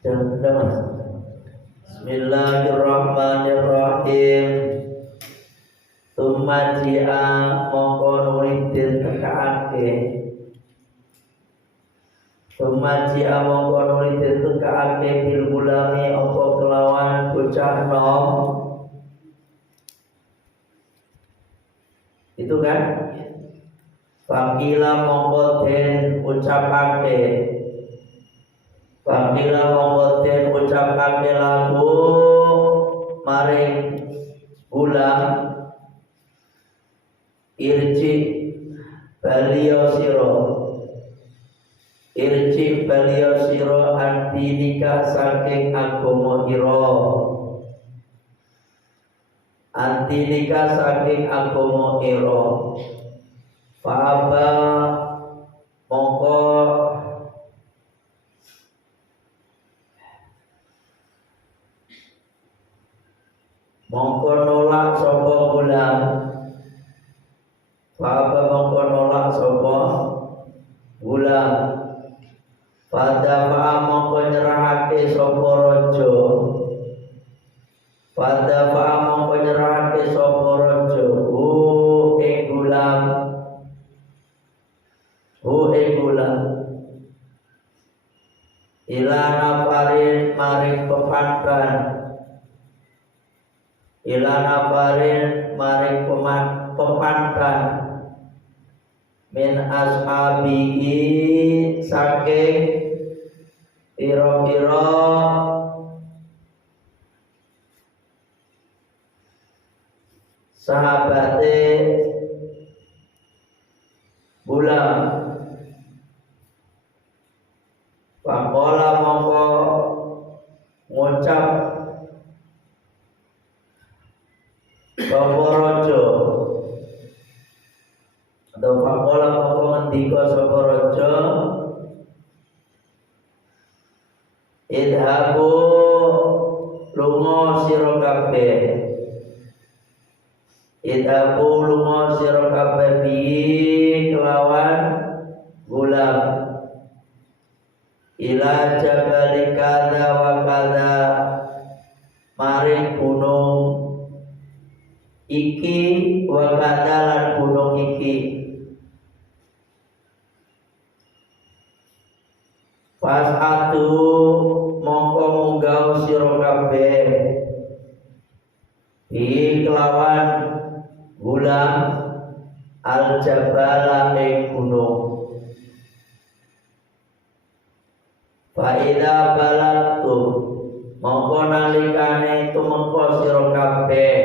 Mas. Bismillahirrahmanirrahim. Tumaji'a mongko nuridin tekaake. Tumaji'a mongko nuridin tekaake bil gulami apa kelawan bocah nom. Itu kan? Fakila mongko den ucapake. Fakila mongko den ucapake lagu maring gulam irji balio siro. Irji balio siro antinika saking agama ira. Antinika saking agama ira. Fa'aba mongko nolak sapa gulam. Fa'aba mongko nolak sapa gulam. Pada fa'a mongko nyerahake sapa raja. Pada fa'a mongko nyerahake sapa raja ing gulam. Ilana parin maring pepantan. Ilana parin maring pepantan. Min ashabihi saking pira-pira sahabate gulam. Pakola mongko ngucap sapa raja atau pakola mongko ngendika sapa raja, idhabu lunga sira kabeh. Idhabu lunga sira kabeh bi kelawan gulam. Ila jabali kada wa kada maring gunung iki wa kada lan gunung iki. Fas'atu mongko munggah sira kabeh bi kelawan gulam al jabala ing gunung. Fa'idha balagtum mongko nalikane tumeka sira kabeh.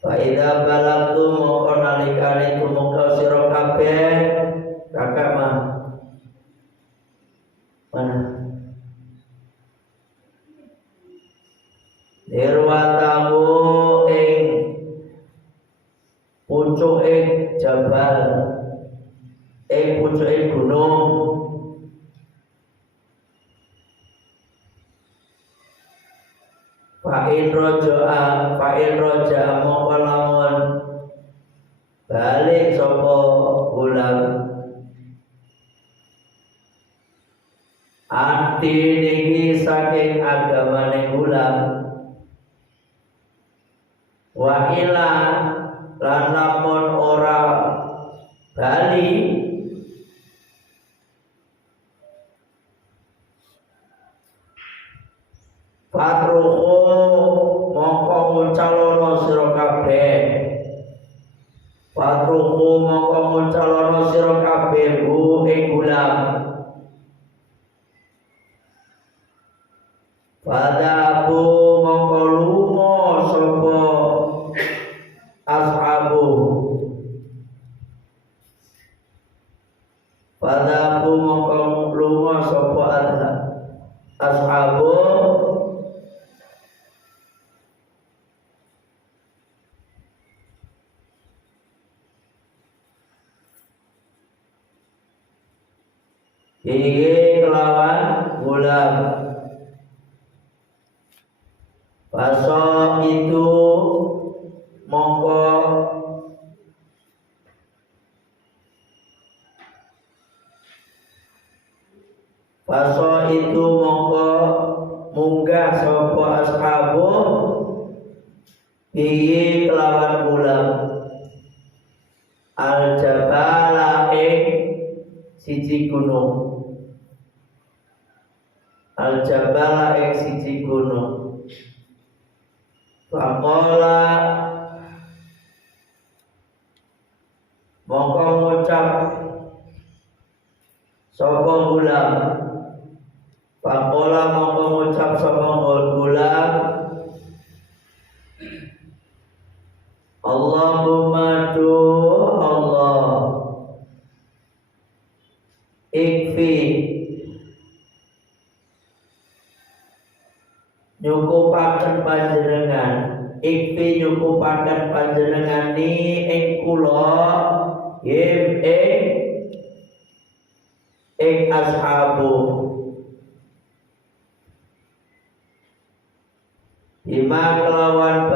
Fa'idha balagtum mongko nalikane tumeka sira kabeh. Kakak mana? Nirwatamu ing pucuke jabal, ing pucuke gunung. Fa'in roja mongko lamun balik sapa gulam anti niki saking agamane gulam. Wa ila lan lamun ora bali patruhu mongko ngucalono sira kabeh. Patruhu mongko ngucalono sira kabeh hu ing gulam. Fadabu mongko lunga sapa ashabu. Fadabu mongko lunga sapa ashabu Hingga kelawan gulam. Paso itu mongko Faso itu mongko munggah sapa ashabu bihi kelawan ulam al jabala siji gunung, al jabala siji gunung. Faqala mongko ngucap sapa ulam, faqala mongko ngucap sapa ulam, Allahumma du Allah ikfi nyukupaken panjenengan, ikfi nyukupaken panjenengan ni ing kula ing ashabu bima kelawan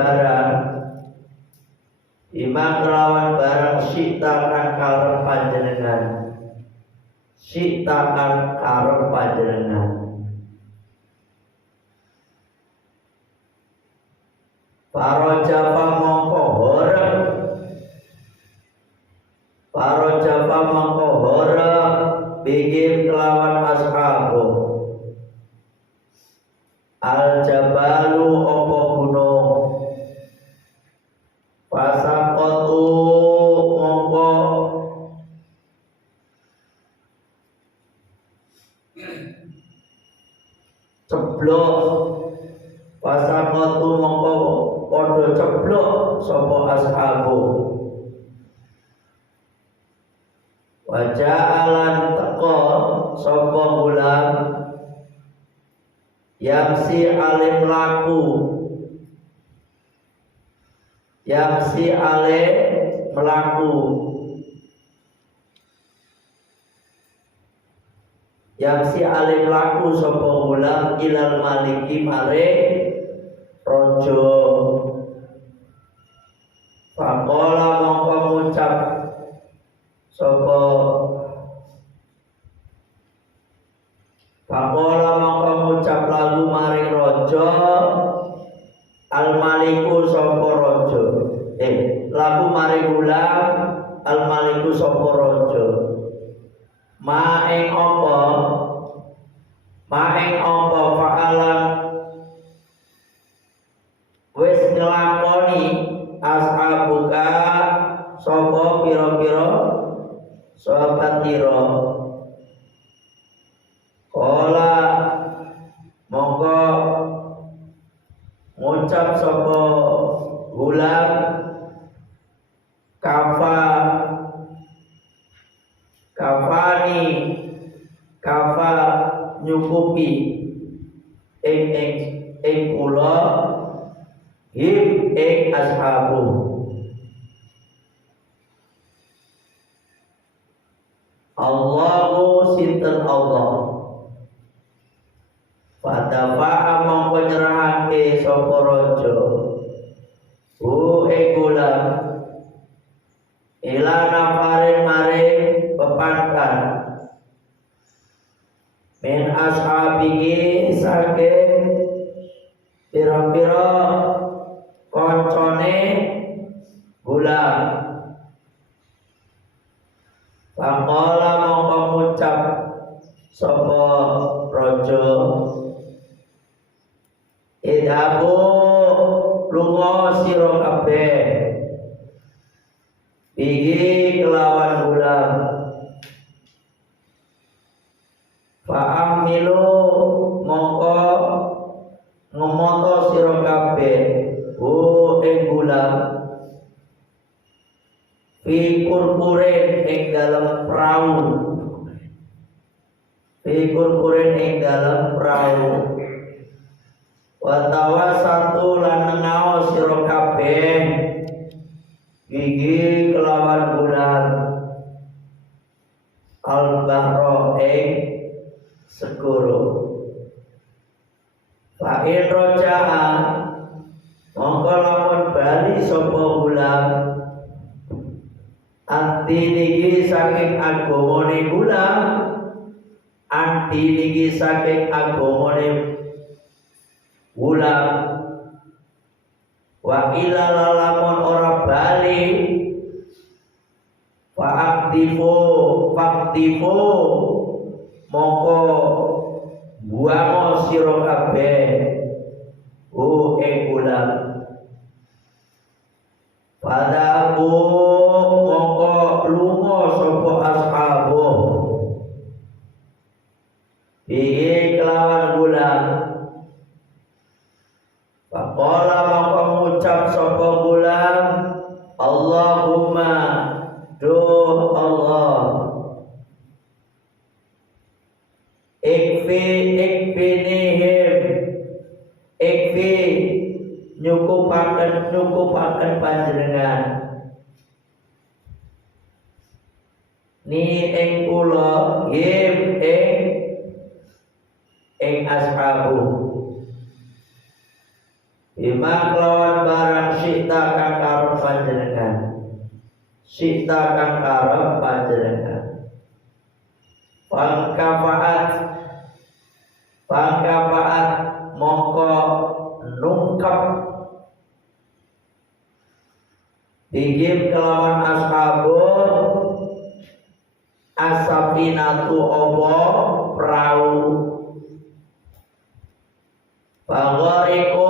barang sita kang karep panjenengan, sita kang karep panjenengan. Para japa mongko horep bigim kelawan ashabu al jabalu opo gunung, fasakotu mongko ceblok, fasakotu mongko podo ceblok sapa ashabu. Waja'alan teko sapa ulam yamsi alim laku, yamsi ale melaku, yamsi ale melaku sapa ulam ilal maliki mare rojo. Faqala mongko ngucap sapa, faqala mongko ngucap lagu maring rojo al maliku sapa rojo, lagu maring ulam al maliku sapa rojo, ma ing apa fa'alan wis nglakoni ashabuka sapa pira-pira sahabat ira. Kala mongko ngucap sapa ulam kafa nyukupi ing kula him ing ashabu. Allahu sinten Allah, fadafa'a mongko nyerahake sapa raja ing ulam ila nafarin maring pepantan min ashabihi saking pira-pira koncone ulam. Faqala mongko ngucap sapa raja, idhabu lunga sira kabeh bihi kelawan ulam, fa'amilu mongko ngemoto sira kabeh ing ulam fi kurkurin ing dalam perahu, fi kurkurin ing dalam perahu. Watawa satu lan nengaos sira kabeh gigi kelawan bulan al-bahra ing segoro. Fa'in roja'a mongko lamun bali sapa bulan anti niki saking agamane bulan anti niki saking agamane ulam wa ila lamun ora bali faktifu moko buang sira kabeh ing ulam padaku moko lunga sapa ashabu bihi kelawan ulam. Faqala maka ngucap sapa ulam Allahumma duh Allah ikfi nyukupaken panjenengan ni ing kula him ing ashabu bima kelawan barang sita kang karep panjenengan pangkafaat mongko nungkep bigim kelawan ashabun asapinatu obo perahu bagoriku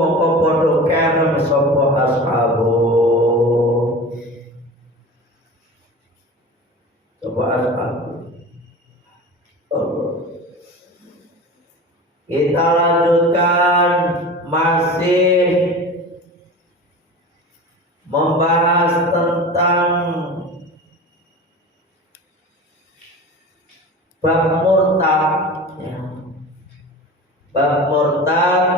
mongko podo kerem sapa ashabun kita lanjutkan masih membahas tentang bab murtad ya. Bab murtad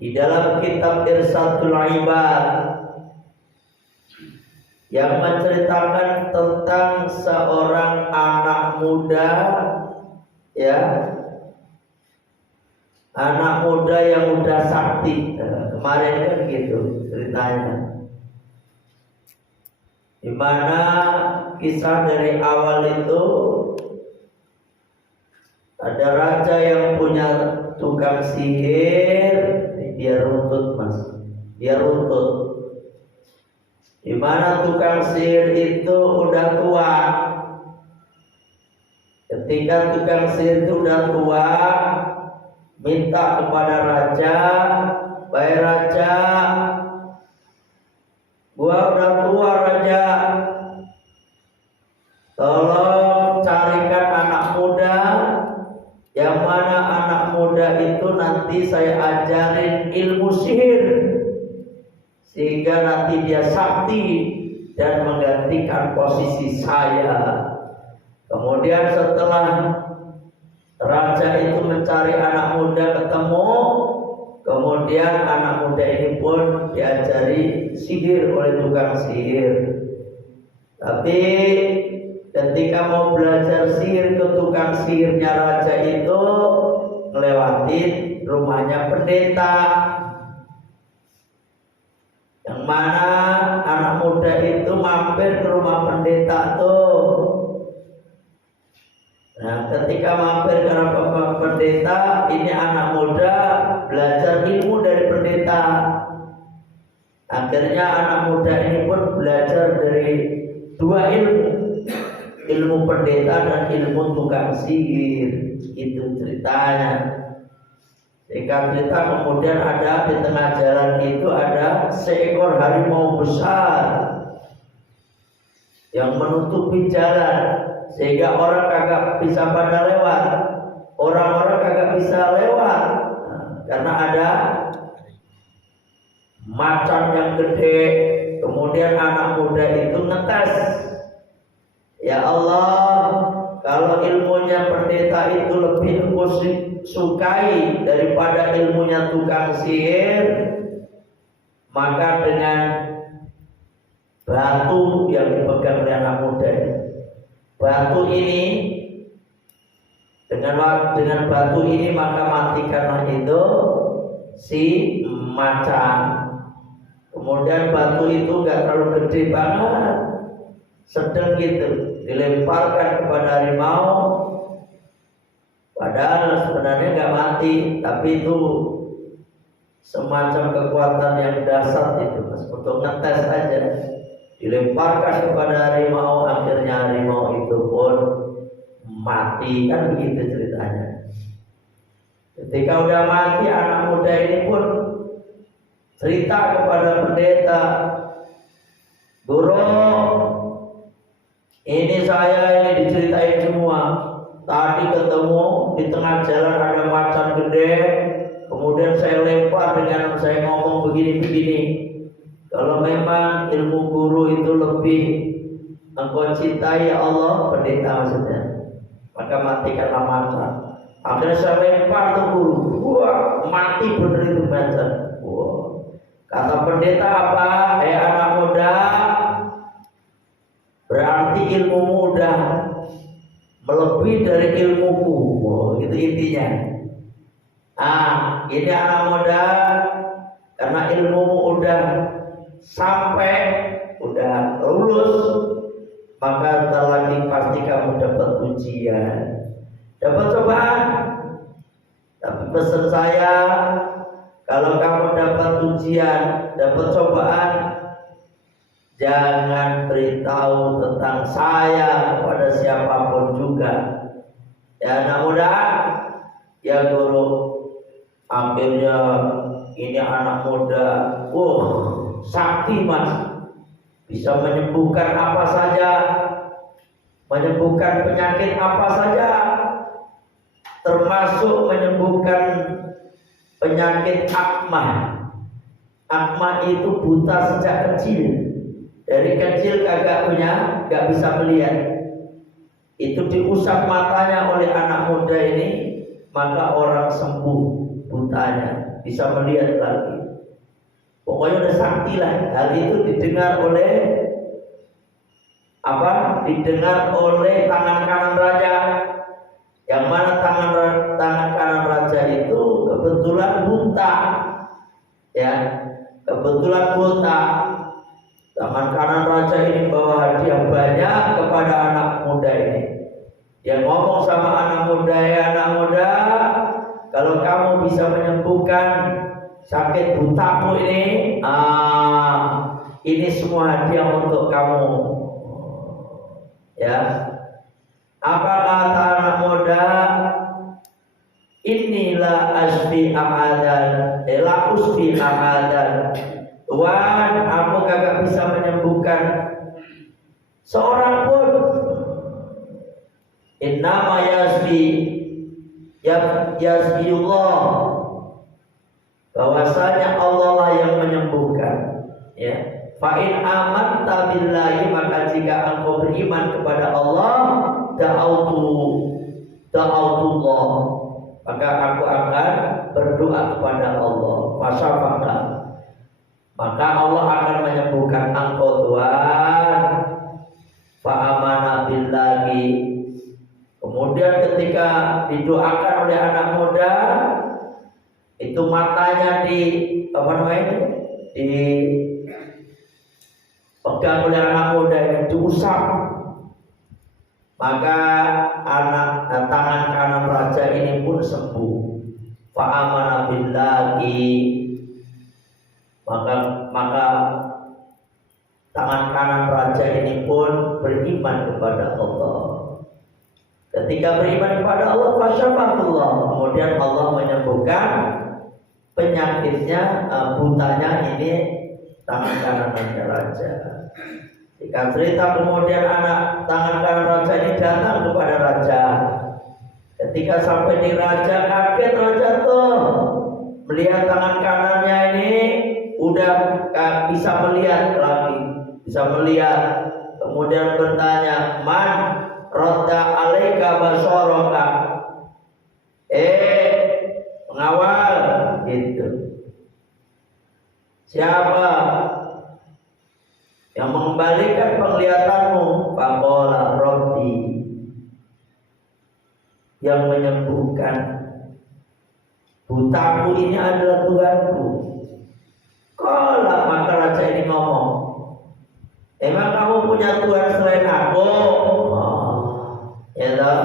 di dalam kitab Irsadul Ibad yang menceritakan tentang seorang anak muda ya, anak muda yang muda sakti. Kemarin kan gitu ceritanya, dimana kisah dari awal itu ada raja yang punya tukang sihir. Dia runtut mas, dimana tukang sihir itu udah tua. Ketika tukang sihir itu udah tua, minta kepada raja, baik raja, gua udah tua raja, tolong carikan anak muda, yang mana anak muda itu nanti saya ajarin ilmu sihir sehingga nanti dia sakti dan menggantikan posisi saya. Kemudian setelah raja itu mencari anak muda ketemu, kemudian anak muda ini pun diajari sihir oleh tukang sihir. Tapi ketika mau belajar sihir ke tukang sihirnya raja itu ngelewatin rumahnya pendeta, yang mana anak muda itu mampir ke rumah pendeta tuh. Nah, ketika mampir ke rumah pendeta, ini anak muda belajar ilmu dari pendeta. Akhirnya anak muda ini pun belajar dari dua ilmu pendeta dan ilmu tukang sihir. Itu ceritanya. Singkat cerita, kemudian ada di tengah jalan itu ada seekor harimau besar yang menutupi jalan sehingga orang kagak bisa pada lewat. Orang-orang kagak bisa lewat karena ada macan yang gede. Kemudian anak muda itu ngetes, ya Allah, kalau ilmunya pendeta itu lebih aku sukai daripada ilmunya tukang sihir, maka dengan batu yang dipegang oleh anak muda, batu ini, dengan batu ini maka matikanlah itu si macan. Kemudian batu itu nggak terlalu gede banget, sedang gitu, dilemparkan kepada harimau. Padahal sebenarnya nggak mati, tapi itu semacam kekuatan yang dasar itu, Mas, untuk ngetes aja. Dilemparkan kepada harimau, akhirnya harimau itu pun mati, kan begitu ceritanya. Ketika udah mati, anak muda ini pun cerita kepada pendeta, "Guru, ini saya ini diceritain semua. Tadi ketemu di tengah jalan ada macan gede, kemudian saya lempar dengan saya ngomong begini-begini. Kalau memang ilmu guru itu lebih engkau cintai ya Allah," pendeta maksudnya, "maka matikanlah macan." Akhirnya saya lempar ke guru, wah mati bener itu macan. Wah. Kata pendeta apa? Anak muda, berarti ilmumu udah melebihi dari ilmuku. Wah, itu intinya. Ini anak muda, karena ilmumu udah sampai, udah lulus, maka ntar lagi pasti kamu dapat ujian, dapat cobaan. Tapi pesan saya, kalau kamu dapat ujian, dapat cobaan, jangan beritahu tentang saya kepada siapapun juga. Ya anak muda, ya guru. Akhirnya ini anak muda, sakti Mas, bisa menyembuhkan apa saja, menyembuhkan penyakit apa saja, termasuk menyembuhkan penyakit akmah. Akmah itu buta sejak kecil, dari kecil gak bisa melihat. Itu diusap matanya oleh anak muda ini, maka orang sembuh butanya, bisa melihat lagi. Pokoknya udah sakti lah. Hal itu didengar oleh didengar oleh tangan kanan raja, yang mana tangan kanan raja itu kebetulan buta, ya, kebetulan buta. Tangan kanan raja ini bawa hadiah banyak kepada anak muda ini. Dia ngomong sama anak muda, "Ya anak muda, kalau kamu bisa menyembuhkan sakit butamu ini semua hadiah untuk kamu." Ya. Apa kata anak muda? "Inilah asfi ahadan, la usfi ahadan." Tuhan, aku kagak bisa menyembuhkan seorang pun. Innama yasbiullah, bahwasanya Allah lah yang menyembuhkan. Ya. Fa in amanta billahi, maka jika engkau beriman kepada Allah, da'autullah, maka aku akan berdoa kepada Allah. Fasyafaka, maka Allah akan menyembuhkan engkau Tuhan. Fa'amana billahi. Kemudian ketika didoakan oleh anak muda, itu matanya dipegang oleh anak muda ini, diusap. Maka tangan kanan raja ini pun sembuh. Fa'amana billahi, maka tangan kanan raja ini pun beriman kepada Allah. Ketika beriman kepada Allah, fasyafatullah, kemudian Allah menyembuhkan penyakitnya, butanya ini tangan kanan raja. Jika cerita kemudian tangan kanan raja ini datang kepada raja. Ketika sampai di raja, kaget raja tuh melihat tangan kanannya ini udah bisa melihat lagi, bisa melihat. Kemudian bertanya, "Man rodda alaika basharaka?" Pengawal gitu. Siapa yang mengembalikan penglihatanmu? Faqala Rabbi, yang menyembuhkan butaku ini adalah Tuhanku. Maka punya Tuhan selain aku? Ya toh?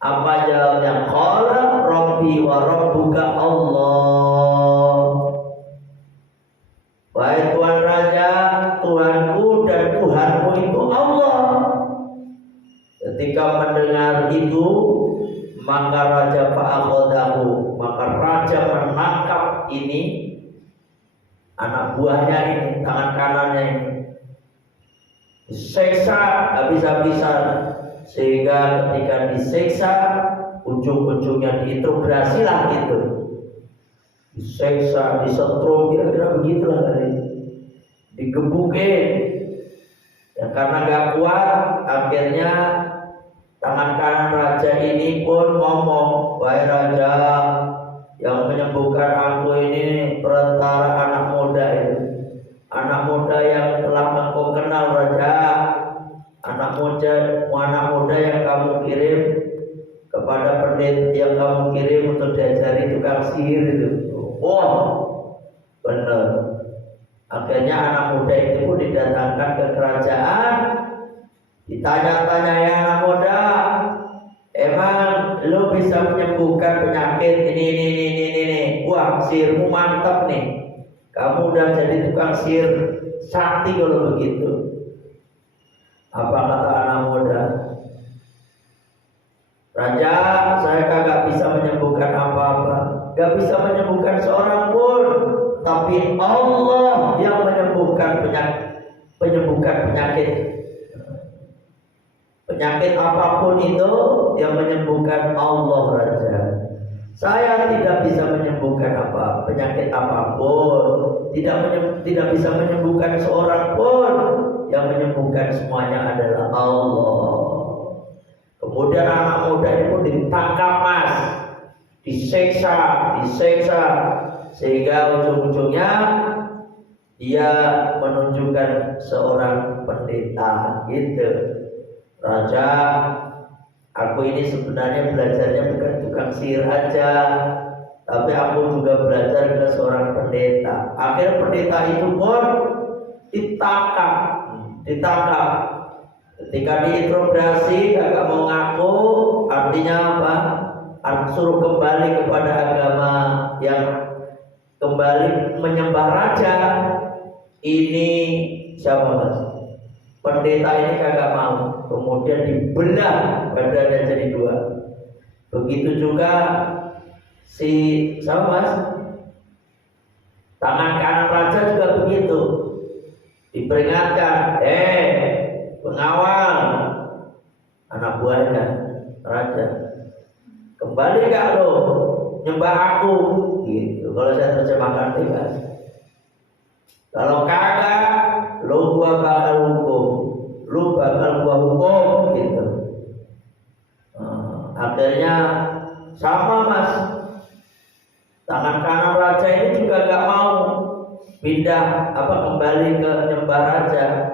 Apa jawabnya? Qala Rabbi wa rabbuka Allah. Wahai Tuhan Raja, Tuhanku dan Tuhanmu itu Allah. Ketika mendengar itu, maka Raja fa'akhodahu, maka Raja menangkap ini anak buahnya ini, tangan kanannya ini, disiksa habis-habisan, sehingga ketika disiksa ujung-ujungnya diintegrasi lah gitu, disiksa, disetrum, kira-kira begitulah kali, digebukin. Ya, karena gak kuat, akhirnya tangan kanan raja ini pun ngomong, wahai raja, yang menyembuhkan aku ini perantara anak muda itu, anak muda yang telah engkau kenal raja, anak muda yang kamu kirim kepada pendeta, yang kamu kirim untuk diajari tukang sihir itu. Oh, benar. Akhirnya anak muda itu pun didatangkan ke kerajaan, ditanya-tanya, ya anak muda, emang lu bisa menyembuhkan penyakit ini. Wah, sihirmu mantap nih. Kamu udah jadi tukang sihir sakti kalau begitu. Apa kata anak muda? Raja, saya kagak bisa menyembuhkan apa-apa, gak bisa menyembuhkan seorang pun, tapi Allah yang menyembuhkan penyakit. Penyakit apapun itu yang menyembuhkan Allah Raja. Saya tidak bisa menyembuhkan penyakit apapun, tidak bisa menyembuhkan seorang pun, yang menyembuhkan semuanya adalah Allah. Kemudian anak muda ini pun ditangkap mas, disiksa, sehingga ujung-ujungnya dia menunjukkan seorang pendeta gitu. Raja, aku ini sebenarnya belajarnya bukan tukang sihir aja, tapi aku juga belajar ke seorang pendeta. Akhirnya pendeta itu pun ditangkap. Ketika diinterogasi, agak mau ngaku, artinya apa? Suruh kembali kepada agama yang kembali menyembah raja. Ini siapa mas? Pendeta ini kagak mau, kemudian dibelah badannya jadi dua. Begitu juga si siapa mas? Tangan kanan raja juga begitu. Diperingatkan, pengawal anak buahnya raja, kembali gak lo nyembah aku gitu. Kalau saya terjemahkan bebas. Kalau kagak, lo gua bakal hukum gitu. Akhirnya sama mas, tangan kanan raja ini juga gak mau pindah kembali ke nyembah raja.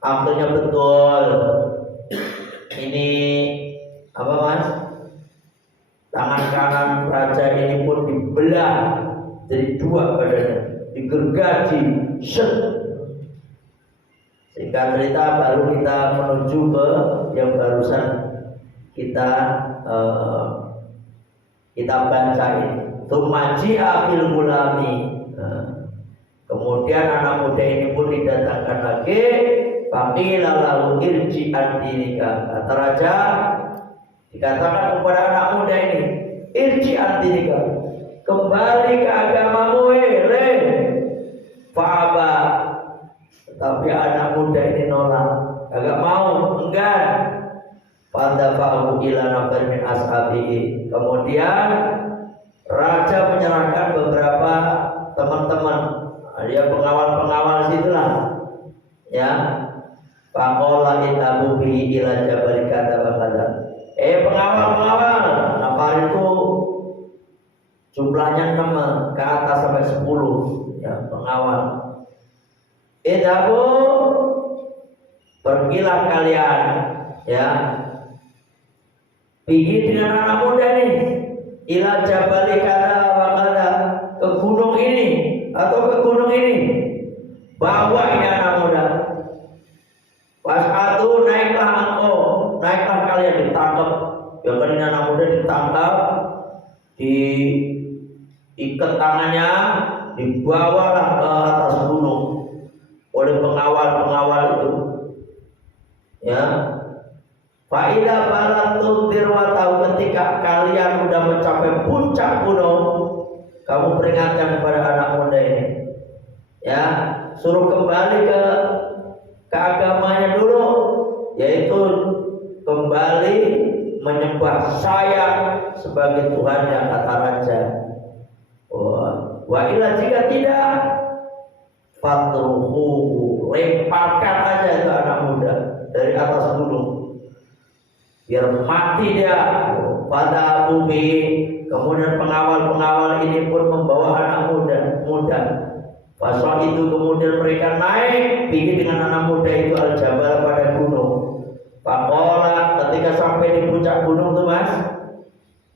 Akhirnya betul ini mas, tangan kanan raja ini pun dibelah jadi dua badannya, digergaji, sehingga cerita baru kita menuju ke yang barusan kita baca ini. Tumaji'a bil gulami. Kemudian anak muda ini pun didatangkan lagi. Faqila lahu irji an dinika. Kata raja, dikatakan kepada anak muda ini, irji an dinika, kembali ke agamamu. Fa'aba. Tapi anak muda ini nolak, agak mau, enggan. Pada fa'ahu ila nafar min ashabihi. Kemudian raja menyerahkan beberapa teman-teman, dia pengawal-pengawal situlah, ya. Faqala in abu bihi ila jabal kada wa kada. Pengawal-pengawal, nafar itu jumlahnya 6 ke atas sampai 10, ya, pengawal. Idhabu, pergilah kalian, ya, pergi dengan anak muda nih, ila jabali kada wa kada, ke gunung ini atau ke gunung ini, bawa ini anak muda. ditangkap, diikat tangannya, dibawalah ke atas gunung oleh pengawal-pengawal itu. Ya, faida balatum dirwatahu, ketika kalian sudah mencapai puncak gunung, kamu peringatkan kepada anak muda ini, ya, suruh kembali ke agamanya dulu, yaitu kembali menyembah saya sebagai Tuhannya, kata raja. Wa ila, jika tidak, fatruhu, lemparkan aja itu anak muda dari atas gunung, biar mati dia. Pada bumi, kemudian pengawal-pengawal ini pun membawa anak muda. Pasal itu kemudian mereka naik pergi dengan anak muda itu al-jabal, pada gunung. Pakola, ketika sampai di puncak gunung tuh mas,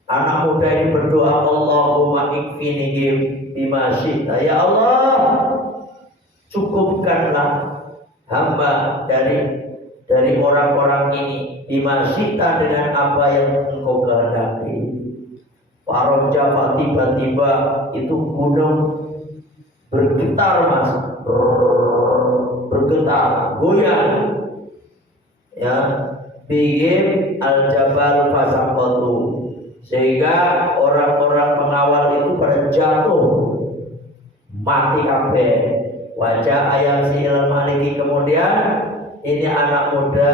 anak muda ini berdoa, Allahumma ikfinihim bima syi'ta, ya Allah, cukupkanlah hamba dari orang-orang ini bima syi'ta, dengan apa yang engkau kehendaki. Faroja, tiba-tiba itu gunung bergetar mas, bergetar, goyang, ya, bihim al-jabal fasaqatu, sehingga orang-orang pengawal itu pada jatuh mati kabeh. Wajah ayat si'il maliki, kemudian ini anak muda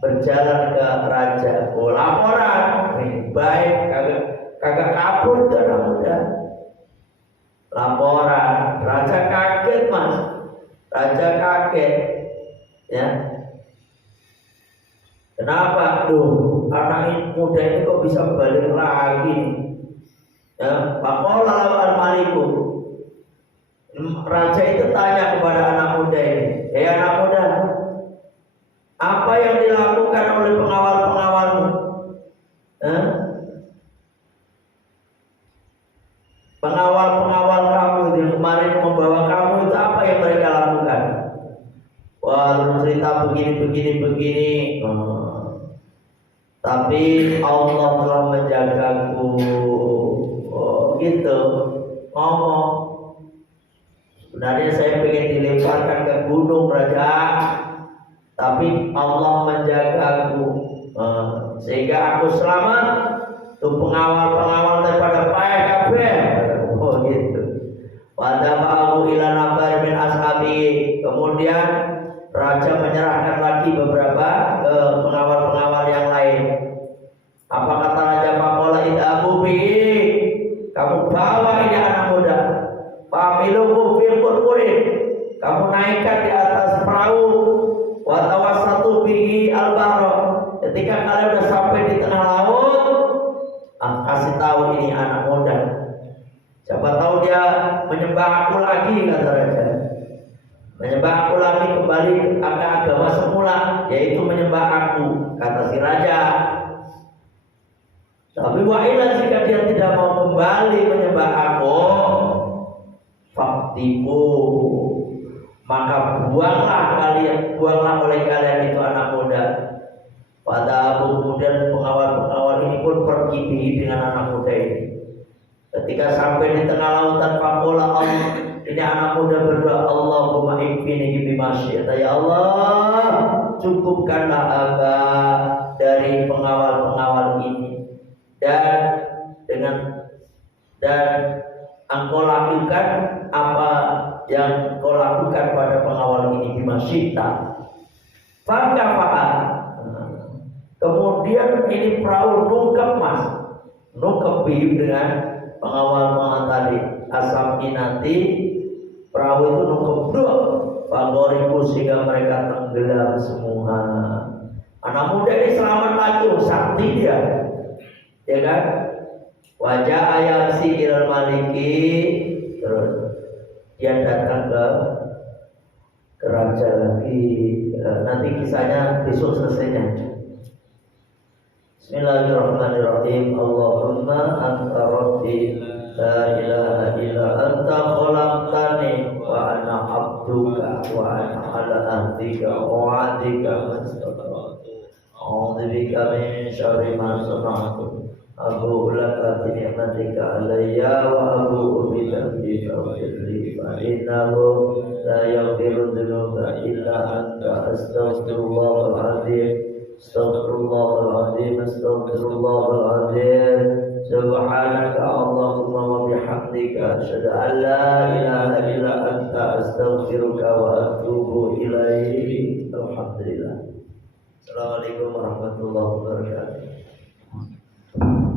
berjalan ke raja. Laporan, baik, kagak kabur tuh anak muda. Laporan, raja kaget mas, raja kaget, ya. Kenapa? Duh, anak muda ini kok bisa balik lagi? Ya, Pakola lawan maliku. Raja itu tanya kepada anak muda ini, anak muda, apa yang dilakukan oleh pengawal-pengawalmu? Pengawal-pengawal kamu yang kemarin membawa kamu itu, apa yang mereka lakukan? Wah, cerita begini. Tapi Allah telah menjagaku. Gitu ngomong. Sebenarnya saya ingin dilemparkan ke gunung raja, tapi Allah menjagaku, sehingga aku selamat. Tuh pengawal-pengawal daripada payah kabeh. Gitu. Pada ba'u ila nafar min ashabi, kemudian raja menyerahkan lagi beberapa pengawal-pengawal yang lain. Apa kata raja? Pakola idhabu bihi, kamu bawa ini anak muda, familuhu fil qurqurin, kamu naikkan di atas perahu, wa tawassatu bihi al-bahra, ketika kalian sudah sampai di tengah laut, kasih tahu ini anak muda, siapa tahu dia menyembah aku lagi, kata raja. Menyembah aku lagi, kembali ke agama semula, yaitu menyembah aku, kata si raja. Tapi wa'ilah, jika dia tidak mau kembali menyembah aku, faktiku, maka buanglah oleh kalian itu anak muda. Pada kemudian pengawal-pengawal ini pun pergi dengan anak muda ini. Ketika sampai di tengah lautan, fakola, ini anak muda berdoa, Allahumma ikfini bima syi'ta, ya Allah, cukupkanlah apa dari pengawal-pengawal ini, dan engkau lakukan apa yang engkau lakukan pada pengawal ini bima syi'ta. Fakafa'an, kemudian ini perahu nungkep dengan pengawal tadi. Asam nanti perahu itu nungkep fagoriku, sehingga mereka tenggelam semua. Anak muda ini selamat lagi, sakti dia, ya kan? Wajah ayat si ilal maliki, terus dia datang ke raja lagi. Nanti kisahnya besok selesainya. Bismillahirrahmanirrahim. Allahumma anta rabbi, la ilaha illa anta khalaqtani wa ana abduka wa ana ala ahdika wa wa'dika mastata'tu. A'udzu bika min syarri ma sana'tu. Abu laka bi ni'matika alayya wa abu bi dhanbi faghfir li fa innahu la yaghfiru dhunuba illa anta astaghfirullahal azim astaghfirullahal azim subhanaka allahumma wa bihamdika asyhadu an la ilaha illa anta astaghfiruka wa atubu ilaik. Alhamdulillah. Assalamualaikum warahmatullahi wabarakatuh.